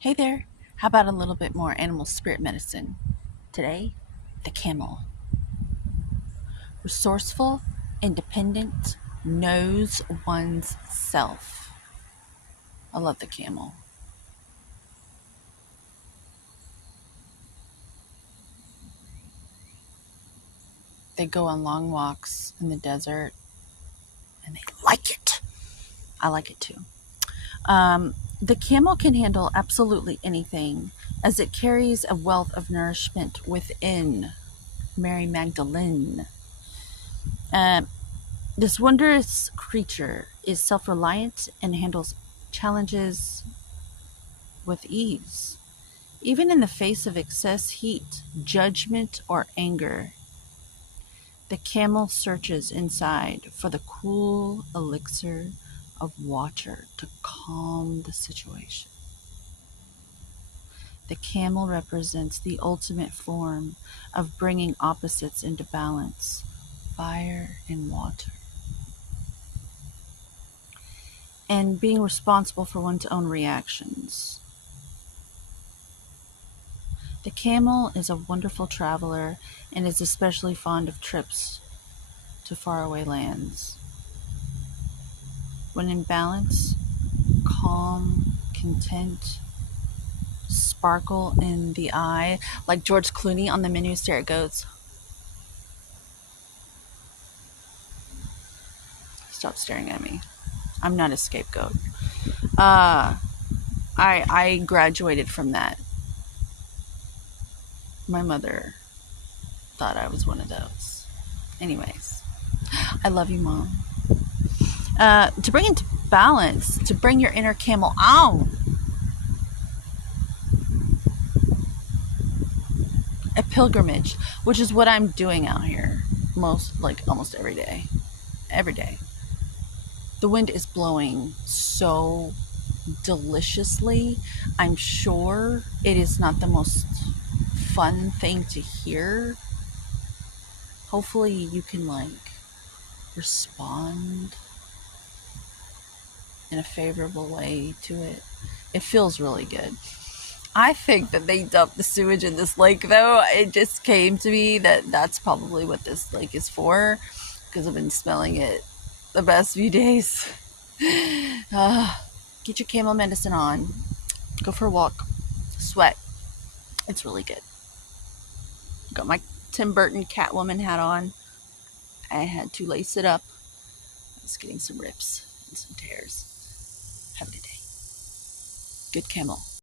Hey there, how about a little bit more animal spirit medicine? Today, the camel. Resourceful, independent, knows one's self. I love the camel. They go on long walks in the desert and they like it. I like it too. The camel can handle absolutely anything as it carries a wealth of nourishment within. Mary Magdalene. Um, This wondrous creature is self reliant and handles challenges with ease. Even in the face of excess heat, judgment, or anger, the camel searches inside for the cool elixir of water to calm the situation. The camel represents the ultimate form of bringing opposites into balance, fire and water, and being responsible for one's own reactions. The camel is a wonderful traveler and is especially fond of trips to faraway lands. When in balance, calm, content, sparkle in the eye, like George Clooney on The Men Who Stare at Goats. Stop staring at me. I'm not a scapegoat. I graduated from that. My mother thought I was one of those. Anyways, I love you, Mom. To bring into balance, to bring your inner camel out, a pilgrimage, which is what I'm doing out here almost every day. Every day. The wind is blowing so deliciously. I'm sure it is not the most fun thing to hear. Hopefully you can respond in a favorable way to it. It feels really good. I think that they dumped the sewage in this lake, though. It just came to me that that's probably what this lake is for, because I've been smelling it the past few days. Get your camel medicine on. Go for a walk. Sweat. It's really good. Got my Tim Burton Catwoman hat on. I had to lace it up. I was getting some rips and some tears. Have a good day. Good camel.